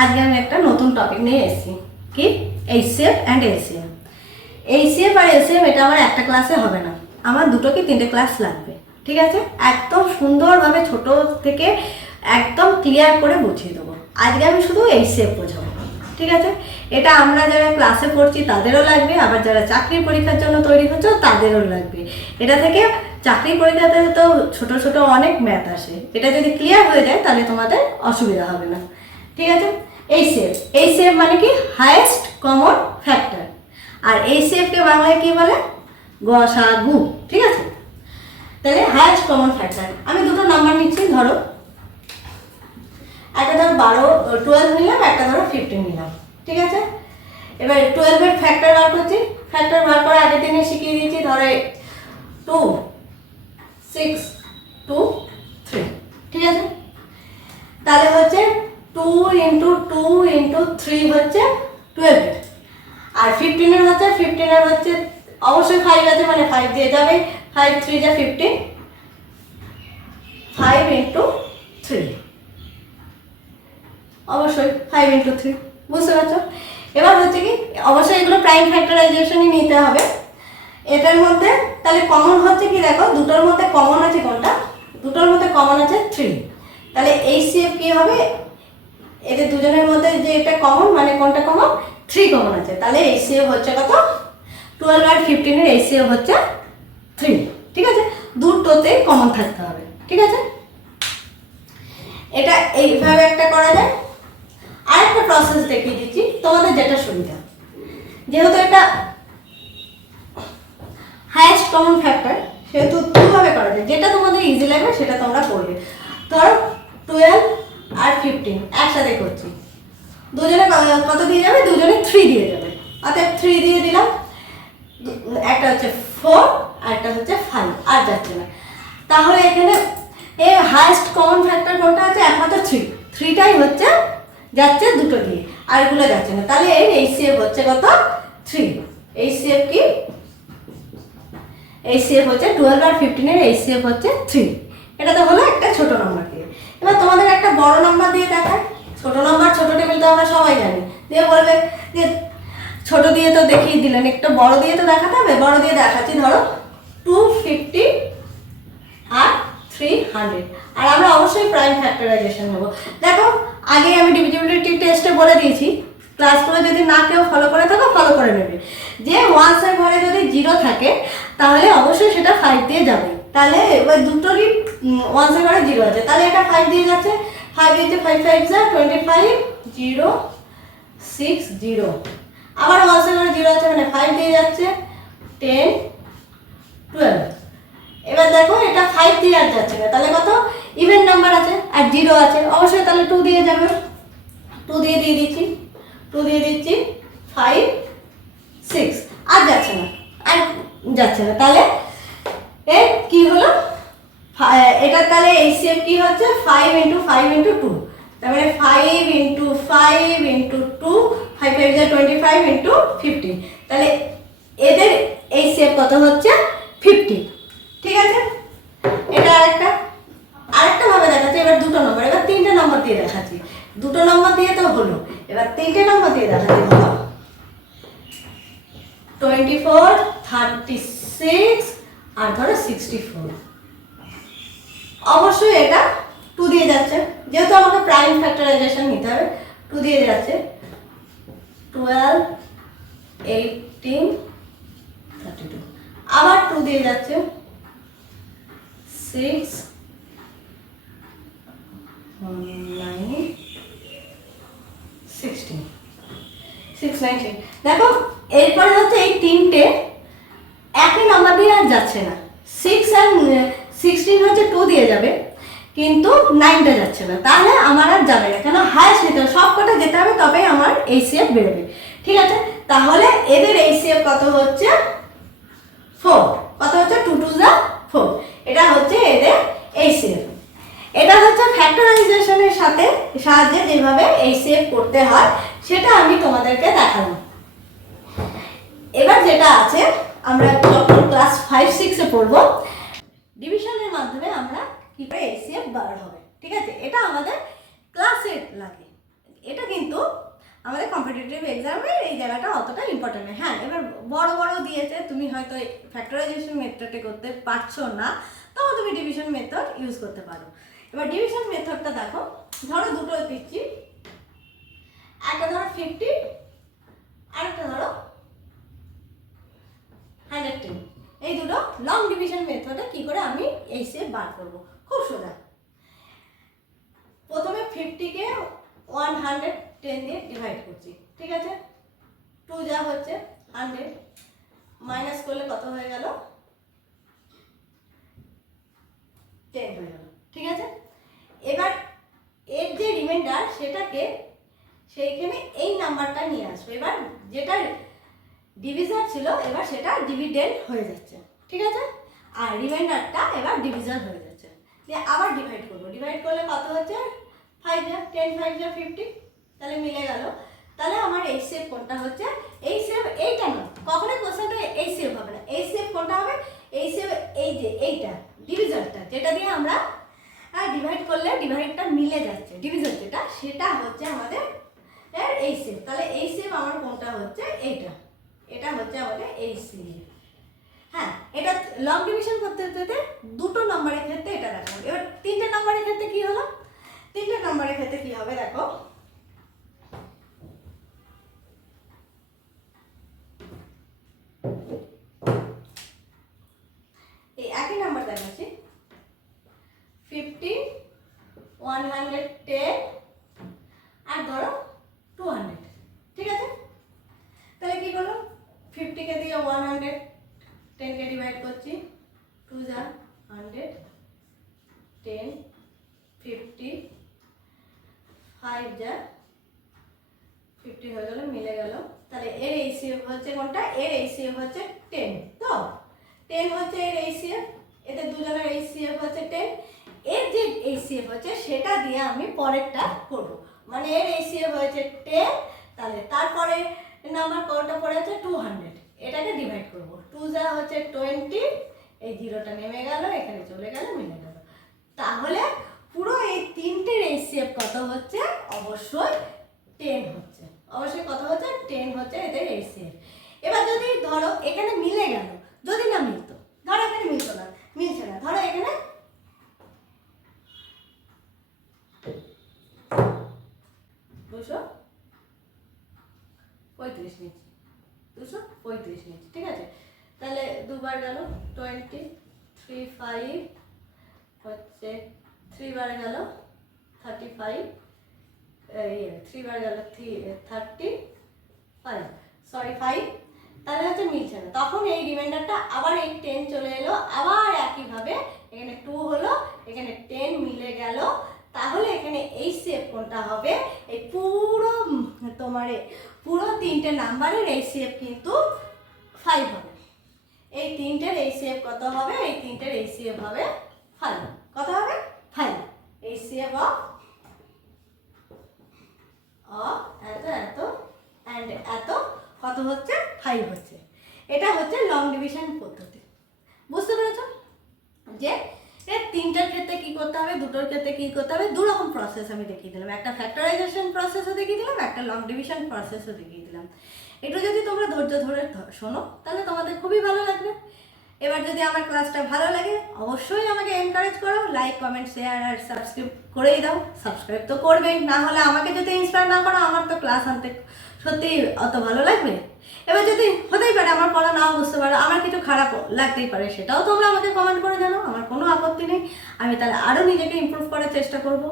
আজকে আমি একটা নতুন টপিক নিয়ে এসেছি, কি এইচসিএফ অ্যান্ড এলসিএম। এইচসিএফ আর এলসিএম এটা আমার একটা ক্লাসে হবে না, আমার দুটো কি তিনটে ক্লাস লাগবে। ঠিক আছে, একদম সুন্দরভাবে ছোট থেকে একদম ক্লিয়ার করে বুঝিয়ে দেবো। আজকে আমি শুধু এইচসিএফ বোঝাবো। ঠিক আছে, এটা আমরা যারা ক্লাসে পড়ছি তাদেরও লাগবে, আবার যারা চাকরির পরীক্ষার জন্য তৈরি হচ্ছে তাদেরও লাগবে। এটা থেকে চাকরির পরীক্ষাতে তো ছোট ছোট অনেক ম্যাথ আসে, এটা যদি ক্লিয়ার হয়ে যায় তাহলে তোমাদের অসুবিধা হবে না। ঠিক আছে, এইচসিএফ মানে কি হাইয়েস্ট কমন ফ্যাক্টর, আর এইচসিএফকে বাংলায় কি বলে গসাগু। ঠিক আছে, তাহলে হাইয়েস্ট কমন ফ্যাক্টর আমি দুটো নাম্বার নিচ্ছি, ধরো একটা ধরো 12 নিলাম, একটা ধরো 15 নিলাম। ঠিক আছে, এবার 12-এর ফ্যাক্টর বার করছি। ফ্যাক্টর বার করা আগের দিনে শিখিয়ে দিয়েছি, ধরো 2 6 2 3। ঠিক আছে, তাহলে হচ্ছে 2 × 2 × 3 হচ্ছে 12, আর 15-এর হচ্ছে অবশ্যই 5 আছে মানে 5 দিয়ে যাবে, 5 3 যা 15, 5 × 3 অবশ্যই 5 × 3, বুঝতে পারছো? এবার হচ্ছে কি অবশ্যই এগুলো প্রাইম ফ্যাক্টরাইজেশনই নিতে হবে। এটার মধ্যে তাহলে কমন হচ্ছে কি, দেখো দুটোর মধ্যে কমন আছে কোনটা, দুটোর মধ্যে কমন আছে 3, তাহলে এইচসিএফ কি হবে, এদের দুজনের মধ্যে যে এটা কমন মানে কোনটা কমন, 3 কমন আছে, তাহলে এইচসিএফ হচ্ছে কত, 12 আর 15-এর এইচসিএফ হচ্ছে 3। ঠিক আছে, দুটোতে কমন থাকতে হবে। ঠিক আছে, এটা এইভাবে একটা করা যায়। আরেকটা প্রসেস দেখিয়ে দিচ্ছি তোমাদের যেটা সুবিধা, যেহেতু এটা হাইয়েস্ট কমন ফ্যাক্টর সেহেতু দুভাবে করা যায়, যেটা তোমাদের ইজি লাগবে সেটা তোমরা করবে। ধরো 12 আর 15 একসাথে করছি, দুজনে কত দিয়ে যাবে, দুজনে 3 দিয়ে যাবে, অর্থাৎ 3 দিয়ে দিলাম, একটা হচ্ছে 4 আর একটা হচ্ছে 5, আর যাচ্ছে না। তাহলে এখানে এই হাইয়েস্ট কমন ফ্যাক্টর কোনটা আছে, একমাত্র 3টাই হচ্ছে যাচ্ছে দুটো দিয়ে, আর এগুলো যাচ্ছে না, তাহলে এই এইচসিএফ হচ্ছে কত 3। এইচসিএফ কি, এইচসিএফ হচ্ছে 12 আর 15-এর এইচসিএফ হচ্ছে 3। এটা তো হলো একটা ছোট নাম্বার দিয়ে। এবার তোমাদের একটা বড় নাম্বার দিয়ে দেখায়, ছোট নাম্বার ছোট টেবিল তো আমরা সবাই জানি, দিয়ে বলবে যে ছোট দিয়ে তো দেখিয়ে দিলেন, একটা বড় দিয়ে তো দেখাতে হবে। বড় দিয়ে দেখাচ্ছি, ধরো 250 আর 300, আর আমরা অবশ্যই প্রাইম ফ্যাক্টরাইজেশন নেব। দেখো আগে আমি ডিভিজিবিলিটি টেস্টে বলে দিয়েছি, ক্লাসগুলো যদি না কেউ ফলো করে থাকো ফলো করে নেবে, যে 1 এর ঘরে যদি 0 থাকে তাহলে অবশ্যই সেটা 5 দিয়ে যাবে। তাহলে এবার দুটোরই 1 এর ঘরে 0 আছে, তাহলে এটা 5 দিয়ে যাচ্ছে, 5 দিয়েছে 5 5 যা 25 0 6 0, আবার 1 এর ঘরে 0 আছে মানে 5 দিয়ে যাচ্ছে 10 12। এবার দেখো এটা 5 দিয়ে আর যাচ্ছে না, তাহলে কত ইভেন নাম্বার আছে আর 0 আছে, অবশ্যই তাহলে 2 দিয়ে যাবে, 2 দিয়ে দিচ্ছি 2 দিয়ে দিচ্ছি 5 6, আর যাচ্ছে না, তাহলে এ কি হলো, এটা তাহলে এইচসিএফ কি হচ্ছে 5 × 5 × 2, তারপরে 5 × 5 × 2 5 5 যা 25 × 15, তাহলে এদের এইচসিএফ কত হচ্ছে 50। ঠিক আছে, এটা আরেকটা ভাবে দেখাচ্ছি। এবার দুটো নম্বর, এবার 3টে নম্বর দিয়ে দেখাচ্ছি, দুটো নম্বর দিয়ে তো হলো, এবার 3টে নম্বর দিয়ে দেখাচ্ছি। ধরো 24 36 আর ধরো 64, অবশ্যই এটা 2 দিয়ে যাচ্ছে, যেহেতু আমাকে প্রাইম ফ্যাক্টরাইজেশন নিতে হবে, 2 দিয়ে যাচ্ছে 12 18 32, আবার 2 দিয়ে যাচ্ছে 6 9 16 6 19। দেখো এরপরে হচ্ছে এই 3টে একই নাম্বার দিয়ে আর যাচ্ছে না, 6 আর 16 হচ্ছে 2 দিয়ে যাবে, কিন্তু 9টা যাচ্ছে না, তাহলে আমার আর যাবে না, কেন হাইয়েস্ট নিতে হবে, সব কটা যেতে হবে তবেই আমার এইচসিএফ বেরোবে। ঠিক আছে, তাহলে এদের এইচসিএফ কত হচ্ছে 4, কত হচ্ছে 2 2 যা 4, এটা হচ্ছে এদের এইচসিএফ। এটা হচ্ছে ফ্যাক্টরাইজেশনের সাহায্যে যেভাবে এইচসিএফ করতে হয় সেটা আমি তোমাদেরকে দেখাবো। এবার যেটা আছে আমরা যখন ক্লাস 5 6-এ পড়বো, ডিভিশনের মাধ্যমে আমরা কি করে এইচসিএফ বার হবে। ঠিক আছে, এটা আমাদের ক্লাসে লাগে, এটা কিন্তু কম্পিটিটিভ এক্সামে এই জায়গাটা অতটা ইম্পর্টেন্ট নয়। হ্যাঁ, এবার বড় বড় দিয়েছে, তুমি হয়তো ফ্যাক্টরাইজেশন মেথডে করতে পারছো না, তখন তুমি ডিভিশন মেথড ইউজ করতে পারো। এবার ডিভিশন মেথডটা দেখো, ধরো দুটো দিচ্ছি, একটা ধরো 50 আর একটা ধরো 110। এই দুটো লং ডিভিশন মেথডে কি করে আমি এইচসিএফ বার করবো, খুব সোজা। প্রথমে 50-কে 110 দিয়ে ডিভাইড করছি, ঠিক আছে। 2 যা হচ্ছে 100, মাইনাস করলে কত হয়ে গেল, 10 হয়ে গেল, ঠিক আছে। এবার এর যে রিমাইন্ডার সেটাকে সেইখানে এই নাম্বারটা নিয়ে আসবে। এবার যেটা ডিভিজার ছিল এবার সেটা ডিভিডেন্ড হয়ে যাচ্ছে, ঠিক আছে। আর রিমাইন্ডারটা এবার ডিভিজার হয়ে যাচ্ছে, দিয়ে আবার ডিভাইড করবো। ডিভাইড করলে কত হচ্ছে 5 যা 10, 5 যা 50, তাহলে মিলে গেল। তাহলে আমার এইচসিএফ কোনটা হচ্ছে, এইচসিএফ এইটা না, কখনোই কোশ্চেনটা এইচসিএফ হবে না। এইচসিএফ কোনটা হবে, এইচসিএফ এই যে এইটা ডিভিজারটা, যেটা দিয়ে আমরা ডিভাইড করলে ডিভাইডটা মিলে যাচ্ছে, ডিভিজার যেটা সেটা হচ্ছে আমাদের এইচসিএফ। তাহলে এইচসিএফ আমার কোনটা হচ্ছে এইটা, এটা হচ্ছে আমাদের এইচসিএফ। হ্যাঁ, এটা লং ডিভিশন করতে হতে দুটো নম্বরের ক্ষেত্রে এটা দেখাবো। এবার 3টে নম্বরের ক্ষেত্রে কি হলো, 3টে নম্বরের ক্ষেত্রে কি হবে দেখো, এই একই নাম্বার দেখাচ্ছি, 50, 110 আর ধরো 200, ঠিক আছে। তাহলে কি করলো, 50-কে দিয়ে 110-কে ডিভাইড করছি, 2 যা 100, 10, 50, 5 যা 50 হয়ে গেল, মিলে গেল। তাহলে এর এইচসিএফ হচ্ছে কোনটা, এর এইচসিএফ হচ্ছে 10, তো 10 হচ্ছে এর এইচসিএফ, এদের দুজনের এইচসিএফ হচ্ছে 10। এর যে এইচসিএফ হচ্ছে সেটা দিয়ে আমি পরেরটা করব, মানে এর এইচসিএফ হয়েছে 10, তাহলে তারপরে নাম্বার কোনটা পড়ে আছে 200, এটাকে ডিভাইড করব। 2 যা হচ্ছে 20, এই জিরোটা নেমে গেল, এখানে চলে গেল, মিলে গেল। তাহলে পুরো এই 3টের এইচসিএফ কত হচ্ছে, অবশ্যই 10 হচ্ছে, অবশ্যই কত হচ্ছে 10 হচ্ছে এদের এইচসিএফ। এবার যদি ধরো এখানে মিলে গেল, যদি না মিলতো, ধরো এখানে মিলতো না, মিলছে না, ধরো এখানে 235 নিচ্ছি, 235 নিচ্ছি, ঠিক আছে। তাহলে দুবার গেল 20, 3, 5 হচ্ছে, 3 বার গেল 35, 3 বার গেল 35, সরি 5, তাহলে হচ্ছে মিলছে না। তখন এই রিমাইন্ডারটা আবার এই 10 চলে এলো, আবার একইভাবে এখানে 2 হলো, এখানে 10 মিলে গেল। তাহলে এখানে এইচসিএফ কোনটা হবে, এই পুরো তোমার পুরো 3টে নাম্বারের এইচসিএফ কিন্তু 5 হবে। এই 3টের এইচসিএফ কত হবে, এই 3টের এইচসিএফ হবে 5, কত হবে 5, এইচসিএফ অফ এত এত অ্যান্ড এত কত হচ্ছে 5 হচ্ছে। এটা হচ্ছে লং ডিভিশন পদ্ধতি, বুঝতে পেরেছ? যে এর 3টার ক্ষেত্রে কি করতে হবে, দুটোর ক্ষেত্রে কি করতে হবে, দু রকম প্রসেস আমি দেখিয়ে দিলাম, একটা ফ্যাক্টরাইজেশন প্রসেসও দেখিয়ে দিলাম, একটা লং ডিভিশন প্রসেসও দেখিয়ে দিলাম। একটু যদি তোমরা ধৈর্য ধরে শোনো তাহলে তোমাদের খুবই ভালো লাগবে। এবার যদি আমার ক্লাসটা ভালো লাগে অবশ্যই আমাকে এনকারেজ করো, লাইক, কমেন্ট, শেয়ার আর সাবস্ক্রাইব করেই দাও। সাবস্ক্রাইব তো করবেই, না হলে আমাকে যদি ইন্সপায়ার না করো আমার তো ক্লাস আনতে সত্যি অত ভালো লাগবে। এবার যদি হতেই পারে আমার পড়া নাও বুঝতে পারো, আমার কিছু খারাপ লাগতেই পারে, সেটাও তোমরা আমাকে কমেন্ট করে জানো, আমার কোনো আপত্তি নেই। আমি তাহলে আরও নিজেকে ইমপ্রুভ করার চেষ্টা করব।